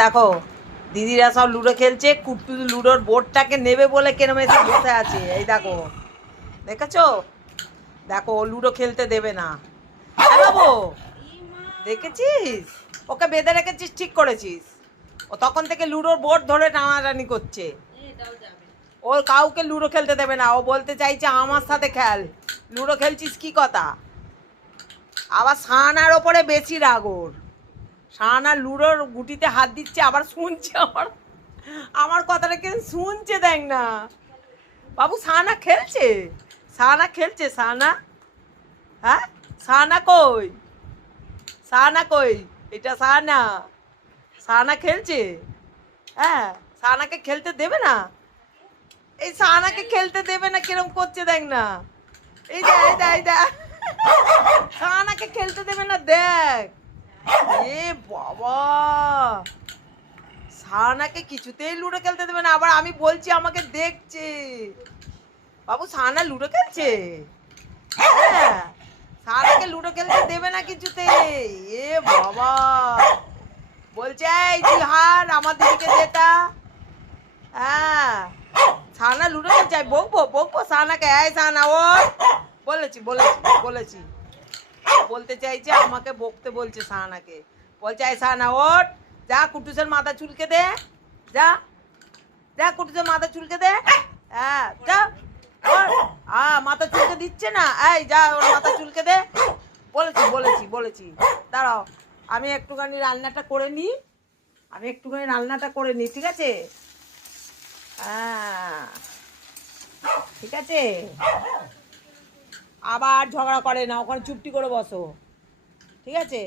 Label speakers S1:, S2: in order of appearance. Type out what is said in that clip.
S1: দেখো, দিদিরা সব লুডো খেলছে, কুট্টু লুডোর বোর্ডটাকে নেবে বলে কেরম এসে বসে আছে। এই দেখো, দেখেছ? দেখো, ও লুডো খেলতে দেবে না। হ্যাঁ বাবু, দেখেছিস? ওকে বেঁধে রেখেছিস, ঠিক করেছিস। ও তখন থেকে লুডোর বোর্ড ধরে টানাটানি করছে। ওর কাউকে লুডো খেলতে দেবে না। ও বলতে চাইছে, আমার সাথে খেল। লুডো খেলছিস কি কথা? আবার সানার ওপরে বেশি রাগ সানা লুডোর গুটিতে হাত দিচ্ছে, আবার শুনছে আমার। আমার কথাটা কেন শুনছে দেখ না। বাবু সানা খেলছে? সানা খেলছে সানা হ্যাঁ? সানা কই? সানা কই? এটা সানা সানা খেলছে? হ্যাঁ? সানাকে খেলতে দেবে না? এই সানাকে খেলতে দেবে না, কিরম করছে দেখ না। এই দেখ সানাকে খেলতে দেবে না, দেখ। এ বাবা! সানাকে কিছুতেই লুডো খেলতে দেবে না। আবার আমি বলছি, আমাকে দেখছে। বাবু সানা লুডো খেলছে? হ্যাঁ সানাকে লুডো খেলতে দেবে না কিছুতেই। এ বাবা! বলছে, এই তুই হার আমার দিদিকে হ্যাঁ সানা লুডো খেলছে। বকবো বকবো সানাকে এই সানা ও বলেছি বলেছি বলেছি। বলতে চাইছে, আমাকে বকতে বলছে সানাকে বলছে এই সানা ওঠ। যা কুটুসের মাথা চুলকে দে। যা যা কুটুসের মাথা চুলকে দে। হ্যাঁ যা। আহ মাথা চুলকে দিচ্ছে না? এই যা ওর মাথা চুলকে দে। বলেছি বলেছি বলেছি। দাঁড়াও আমি একটুখানি রান্নাটা করে নিই। আমি একটুখানি রান্নাটা করে নিই ঠিক আছে? হ্যাঁ ঠিক আছে? আবার ঝগড়া করে না ওখানে চুপটি করে বসো। ঠিক আছে?